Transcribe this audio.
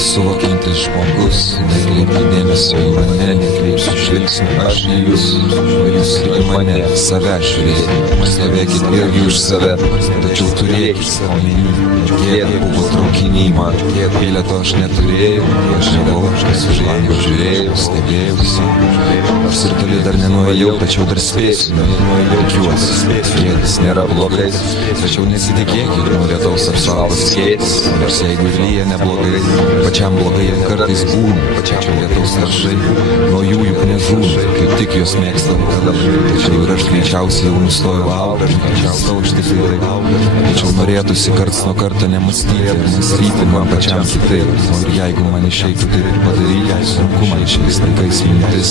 nesuvokiantis žmogus, nekreipti dėmesio į mane, nekreipsiu žvilgsnio aš į jūs, o jūs ir į mane, save žiūrėti, stovėkit irgi už save, tačiau turėkit omeny, gėda buvo traukiniai man, bilieto aš neturėjau, važiavau, aš už langą žiūrėjau, stebėjausi, nors ir toli dar nenuėjau, tačiau dar spėsiu, tikiuosi, gėdis nėra blogai, tačiau nesitikėkit, nuo lietaus apsaugos skėtis, nors jeigu ir lyja neblogai, pačiam blogai jau kartais būna, tačiau lietaus lašai, nuo jų juk nežūna, kaip tik jos mėgstavo, tačiau ir aš greičiausiai jau nustojau augti, greičiausiai užtikrai augti, tačiau norėtųsi karts nuo karto nemąstyti man pačiam kitaip, o ir jeigu man išeitų tai padaryti, sunku man šiais laikais mintis,